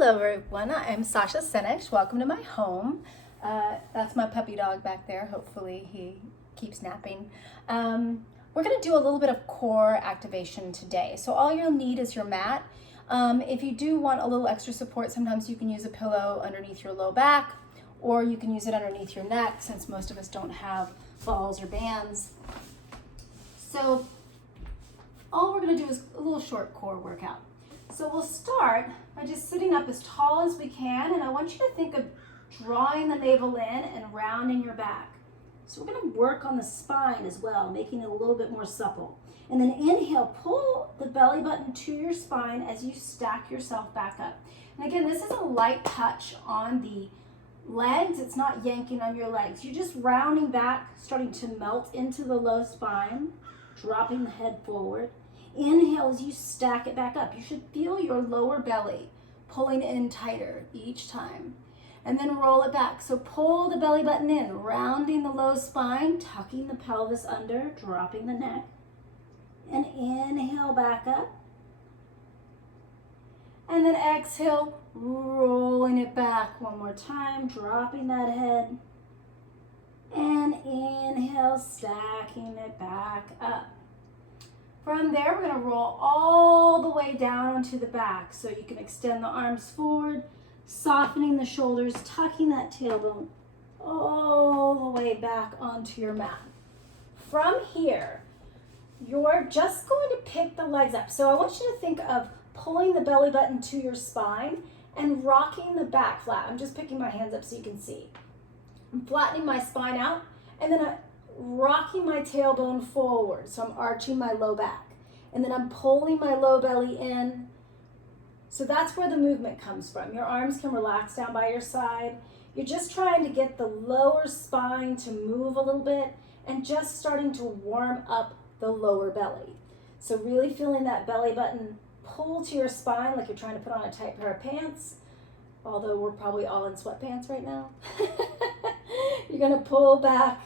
Hello everyone, I'm Sacha. Welcome to my home. That's my puppy dog back there. Hopefully he keeps napping. We're going to do a little bit of core activation today. So all you'll need is your mat. If you do want a little extra support, sometimes you can use a pillow underneath your low back, or you can use it underneath your neck since most of us don't have balls or bands. So all we're going to do is a little short core workout. So we'll start by just sitting up as tall as we can, and I want you to think of drawing the navel in and rounding your back. So we're going to work on the spine as well, making it a little bit more supple. And then inhale, pull the belly button to your spine as you stack yourself back up. And again, this is a light touch on the legs. It's not yanking on your legs. You're just rounding back, starting to melt into the low spine, dropping the head forward. Inhale as you stack it back up. You should feel your lower belly pulling in tighter each time. And then roll it back. So pull the belly button in, rounding the low spine, tucking the pelvis under, dropping the neck. And inhale back up. And then exhale, rolling it back one more time, dropping that head. And inhale, stacking it back up. From there, we're going to roll all the way down onto the back. So you can extend the arms forward, softening the shoulders, tucking that tailbone all the way back onto your mat. From here, you're just going to pick the legs up. So I want you to think of pulling the belly button to your spine and rocking the back flat. I'm just picking my hands up so you can see. I'm flattening my spine out, and then I'm rocking my tailbone forward. So I'm arching my low back. And then I'm pulling my low belly in. So that's where the movement comes from. Your arms can relax down by your side. You're just trying to get the lower spine to move a little bit and just starting to warm up the lower belly. So really feeling that belly button pull to your spine like you're trying to put on a tight pair of pants. Although we're probably all in sweatpants right now. You're going to pull back,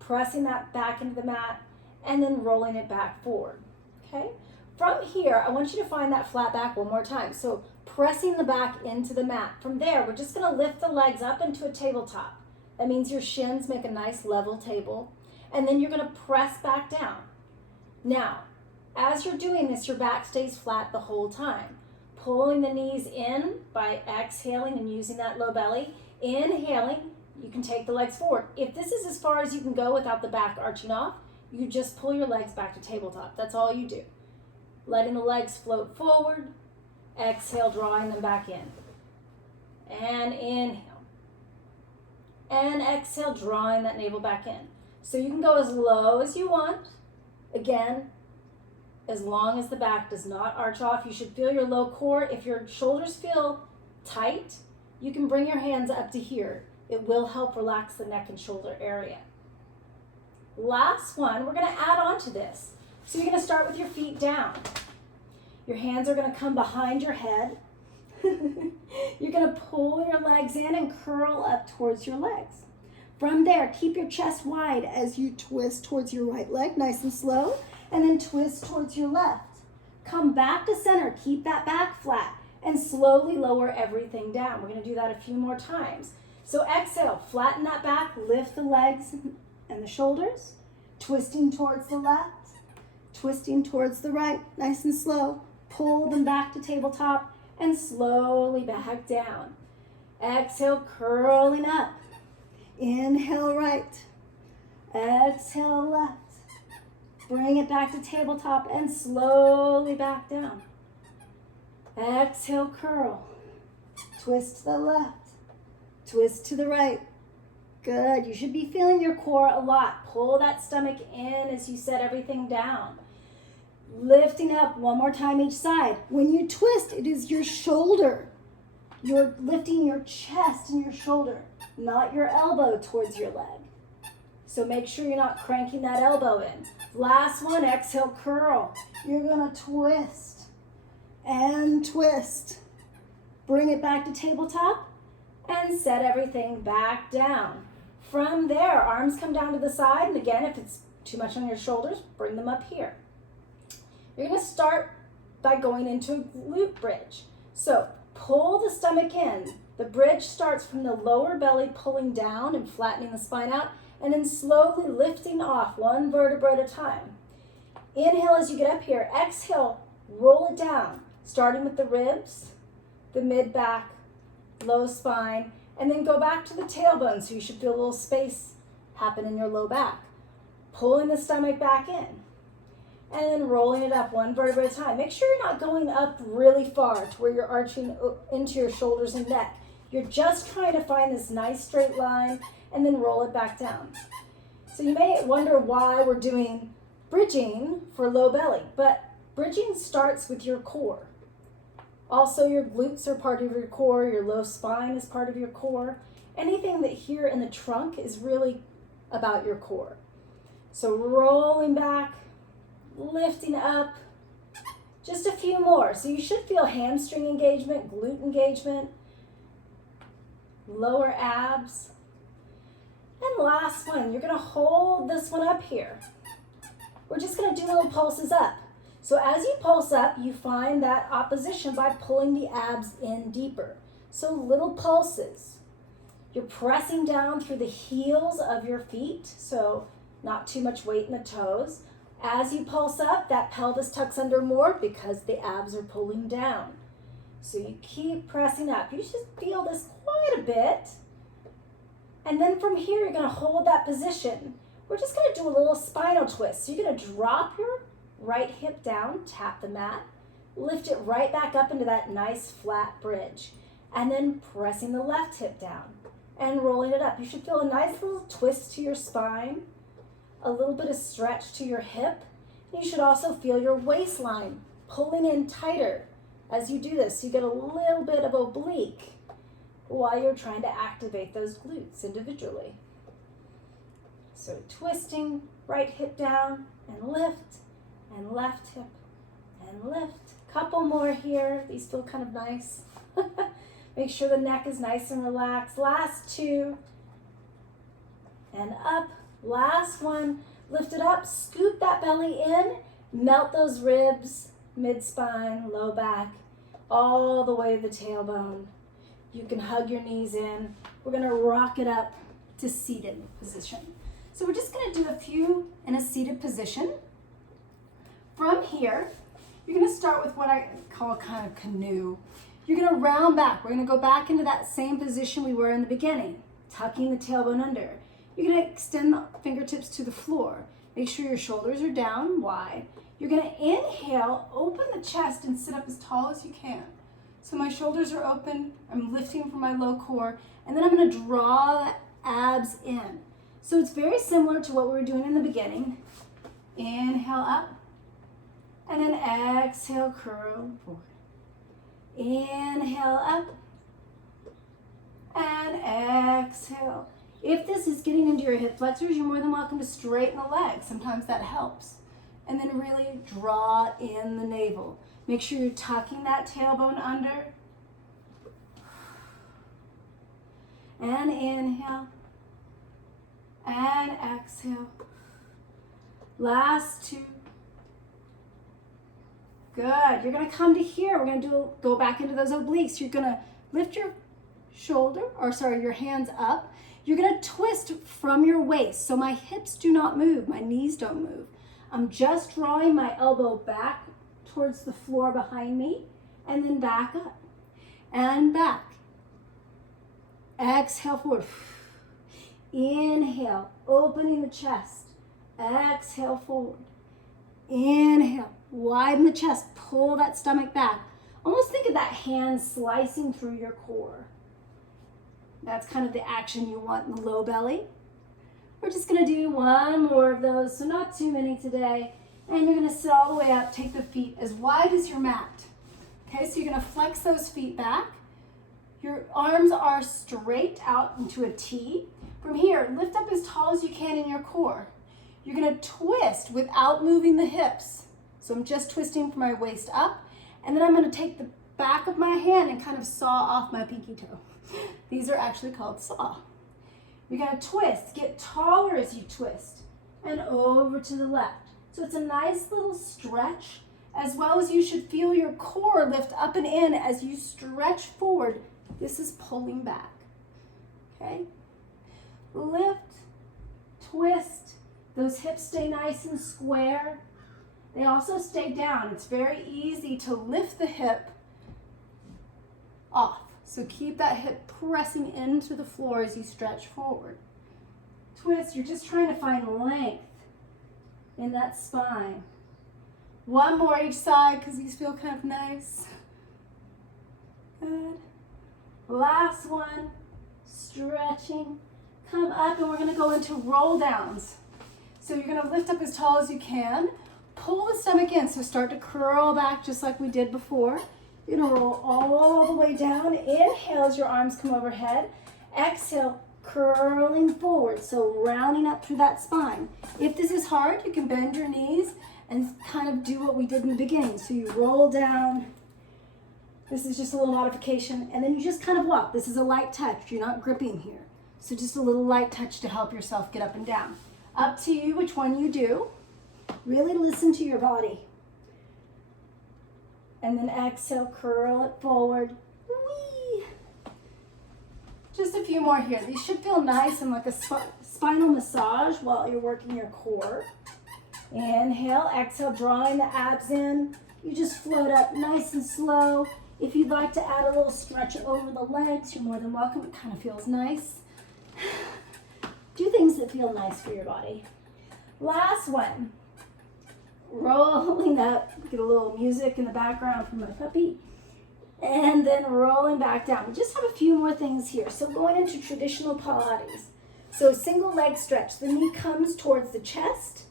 pressing that back into the mat, and then rolling it back forward, okay? From here, I want you to find that flat back one more time. So pressing the back into the mat. From there, we're just gonna lift the legs up into a tabletop. That means your shins make a nice level table, and then you're gonna press back down. Now, as you're doing this, your back stays flat the whole time. Pulling the knees in by exhaling and using that low belly. Inhaling, you can take the legs forward. If this is as far as you can go without the back arching off, you just pull your legs back to tabletop. That's all you do. Letting the legs float forward. Exhale, drawing them back in. And inhale. And exhale, drawing that navel back in. So you can go as low as you want. Again, as long as the back does not arch off. You should feel your low core. If your shoulders feel tight, you can bring your hands up to here. It will help relax the neck and shoulder area. Last one, we're going to add on to this. So you're going to start with your feet down. Your hands are going to come behind your head. You're going to pull your legs in and curl up towards your legs. From there, keep your chest wide as you twist towards your right leg, nice and slow, and then twist towards your left. Come back to center, keep that back flat, and slowly lower everything down. We're going to do that a few more times. So exhale, flatten that back, lift the legs and the shoulders, twisting towards the left, twisting towards the right, nice and slow. Pull them back to tabletop and slowly back down. Exhale, curling up. Inhale right. Exhale left. Bring it back to tabletop and slowly back down. Exhale, curl. Twist to the left. Twist to the right. Good. You should be feeling your core a lot. Pull that stomach in as you set everything down. Lifting up one more time each side. When you twist, it is your shoulder. You're lifting your chest and your shoulder, not your elbow towards your leg. So make sure you're not cranking that elbow in. Last one, exhale, curl. You're going to twist and twist. Bring it back to tabletop and set everything back down. From there, arms come down to the side. And again, if it's too much on your shoulders, bring them up here. You're going to start by going into a glute bridge. So pull the stomach in. The bridge starts from the lower belly pulling down and flattening the spine out, and then slowly lifting off one vertebra at a time. Inhale as you get up here. Exhale, roll it down, starting with the ribs, the mid-back, low spine, and then go back to the tailbone, so you should feel a little space happen in your low back. Pulling the stomach back in, and then rolling it up one vertebra at a time. Make sure you're not going up really far to where you're arching into your shoulders and neck. You're just trying to find this nice straight line and then roll it back down. So you may wonder why we're doing bridging for low belly, but bridging starts with your core. Also, your glutes are part of your core, your low spine is part of your core. Anything that here in the trunk is really about your core. So rolling back, lifting up, just a few more. So you should feel hamstring engagement, glute engagement, lower abs. And last one, you're gonna hold this one up here. We're just gonna do little pulses up. So as you pulse up, you find that opposition by pulling the abs in deeper. So little pulses. You're pressing down through the heels of your feet, so not too much weight in the toes. As you pulse up, that pelvis tucks under more because the abs are pulling down. So you keep pressing up. You should feel this quite a bit. And then from here, you're gonna hold that position. We're just gonna do a little spinal twist. So you're gonna drop your right hip down, tap the mat, lift it right back up into that nice flat bridge, and then pressing the left hip down and rolling it up. You should feel a nice little twist to your spine, a little bit of stretch to your hip. You should also feel your waistline pulling in tighter as you do this. So you get a little bit of oblique while you're trying to activate those glutes individually. So twisting, right hip down and lift, and left hip and lift. Couple more here. These feel kind of nice. Make sure the neck is nice and relaxed. Last two. And up. Last one. Lift it up. Scoop that belly in. Melt those ribs, mid-spine, low back, all the way to the tailbone. You can hug your knees in. We're going to rock it up to seated position. So we're just going to do a few in a seated position. From here, you're going to start with what I call kind of canoe. You're going to round back. We're going to go back into that same position we were in the beginning, tucking the tailbone under. You're going to extend the fingertips to the floor. Make sure your shoulders are down wide. You're going to inhale, open the chest, and sit up as tall as you can. So my shoulders are open. I'm lifting from my low core. And then I'm going to draw the abs in. So it's very similar to what we were doing in the beginning. Inhale up. And then exhale, curl forward. Inhale up. And exhale. If this is getting into your hip flexors, you're more than welcome to straighten the legs. Sometimes that helps. And then really draw in the navel. Make sure you're tucking that tailbone under. And inhale. And exhale. Last two. Good. You're going to come to here. We're going to go back into those obliques. You're going to lift your your hands up. You're going to twist from your waist. So my hips do not move. My knees don't move. I'm just drawing my elbow back towards the floor behind me and then back up and back. Exhale forward. Inhale, opening the chest. Exhale forward. Inhale, widen the chest. Pull that stomach back. Almost think of that hand slicing through your core. That's kind of the action you want in the low belly. We're just going to do one more of those, so not too many today. And you're going to sit all the way up, take the feet as wide as your mat. Okay, so you're going to flex those feet back. Your arms are straight out into a T. From here, lift up as tall as you can in your core. You're going to twist without moving the hips. So I'm just twisting from my waist up. And then I'm going to take the back of my hand and kind of saw off my pinky toe. These are actually called saw. You're going to twist, get taller as you twist, and over to the left. So it's a nice little stretch as well as you should feel your core lift up and in as you stretch forward. This is pulling back, okay? Lift, twist, those hips stay nice and square. They also stay down. It's very easy to lift the hip off. So keep that hip pressing into the floor as you stretch forward. Twist, you're just trying to find length in that spine. One more each side because these feel kind of nice. Good. Last one, stretching. Come up and we're gonna go into roll downs. So you're gonna lift up as tall as you can. Pull the stomach in, so start to curl back just like we did before. You're gonna roll all the way down. Inhale as your arms come overhead. Exhale, curling forward, so rounding up through that spine. If this is hard, you can bend your knees and kind of do what we did in the beginning. So you roll down. This is just a little modification, and then you just kind of walk. This is a light touch. You're not gripping here. So just a little light touch to help yourself get up and down. Up to you which one you do. Really listen to your body. And then exhale, curl it forward. Whee! Just a few more here. These should feel nice and like a spinal massage while you're working your core. Inhale, exhale, drawing the abs in. You just float up nice and slow. If you'd like to add a little stretch over the legs, you're more than welcome. It kind of feels nice. Do things that feel nice for your body. Last one. Rolling up, get a little music in the background from my puppy, and then rolling back down. We just have a few more things here. So going into traditional Pilates. So single leg stretch. The knee comes towards the chest.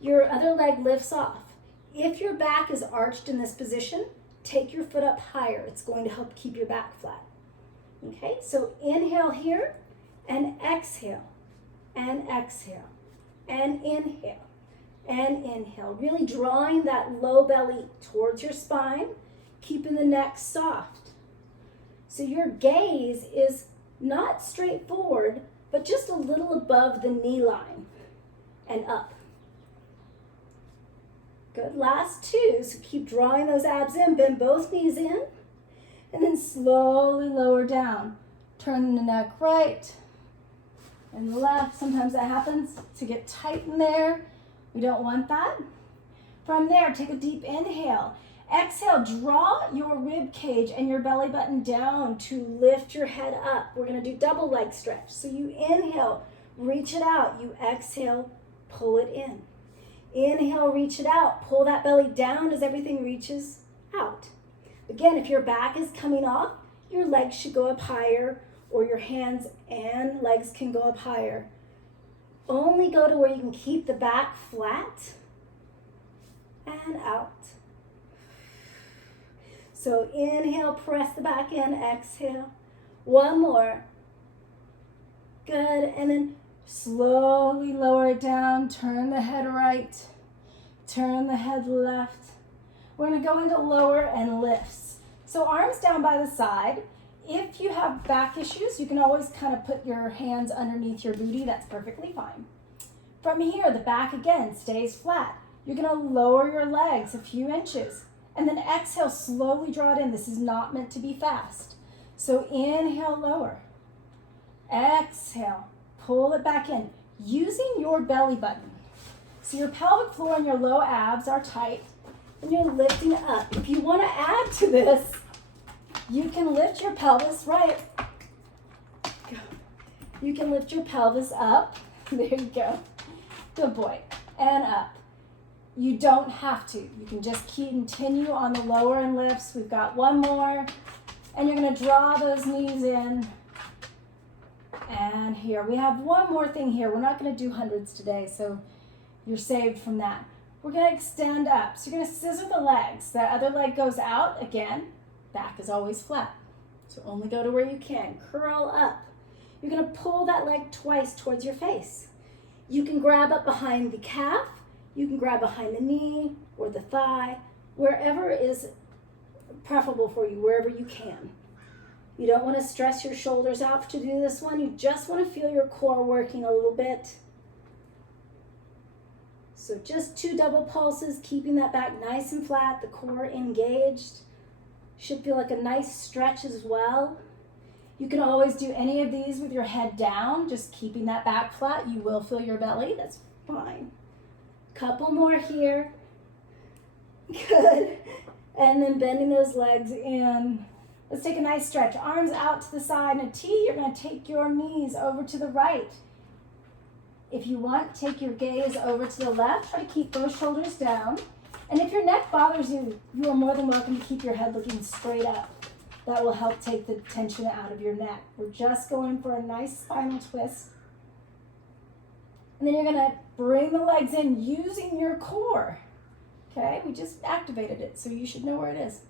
Your other leg lifts off. If your back is arched in this position, take your foot up higher. It's going to help keep your back flat. Okay, so inhale here, and exhale, and exhale, and inhale. And inhale, really drawing that low belly towards your spine, keeping the neck soft. So your gaze is not straight forward, but just a little above the knee line and up. Good, last two, so keep drawing those abs in, bend both knees in, and then slowly lower down. Turn the neck right and left. Sometimes that happens to get tight in there. We don't want that. From there, take a deep inhale. Exhale, draw your rib cage and your belly button down to lift your head up. We're gonna do double leg stretch. So you inhale, reach it out. You exhale, pull it in. Inhale, reach it out. Pull that belly down as everything reaches out. Again, if your back is coming off, your legs should go up higher, or your hands and legs can go up higher. Only go to where you can keep the back flat and out. So inhale, press the back in, exhale. One more. Good, and then slowly lower it down, turn the head right, turn the head left. We're gonna go into lower and lifts. So arms down by the side. If you have back issues, you can always kind of put your hands underneath your booty. That's perfectly fine. From here, the back again stays flat. You're gonna lower your legs a few inches and then exhale, slowly draw it in. This is not meant to be fast. So inhale, lower. Exhale, pull it back in, using your belly button. So your pelvic floor and your low abs are tight and you're lifting up. If you wanna add to this, you can lift your pelvis, right? You can lift your pelvis up. There you go. Good boy. And up. You don't have to. You can just continue on the lower and lifts. We've got one more. And you're going to draw those knees in. And here. We have one more thing here. We're not going to do hundreds today, so you're saved from that. We're going to extend up. So you're going to scissor the legs. That other leg goes out. Again, back is always flat. So only go to where you can. Curl up. You're going to pull that leg twice towards your face. You can grab up behind the calf. You can grab behind the knee or the thigh, wherever is preferable for you, wherever you can. You don't want to stress your shoulders out to do this one. You just want to feel your core working a little bit. So just 2 double pulses, keeping that back nice and flat, the core engaged. Should feel like a nice stretch as well. You can always do any of these with your head down, just keeping that back flat. You will feel your belly, that's fine. Couple more here. Good. And then bending those legs in. Let's take a nice stretch. Arms out to the side in a T. You're going to take your knees over to the right. If you want, take your gaze over to the left. Try to keep those shoulders down. And if your neck bothers you, you are more than welcome to keep your head looking straight up. That will help take the tension out of your neck. We're just going for a nice spinal twist. And then you're going to bring the legs in using your core. Okay, we just activated it, so you should know where it is.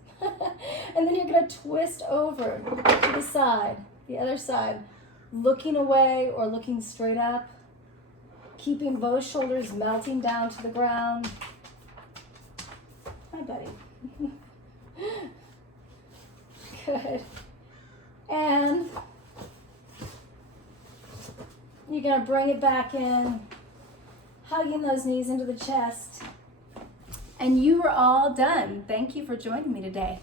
And then you're going to twist over to the side, the other side, looking away or looking straight up, keeping both shoulders melting down to the ground. Hi, buddy. Good. And you're going to bring it back in, hugging those knees into the chest. And you are all done. Thank you for joining me today.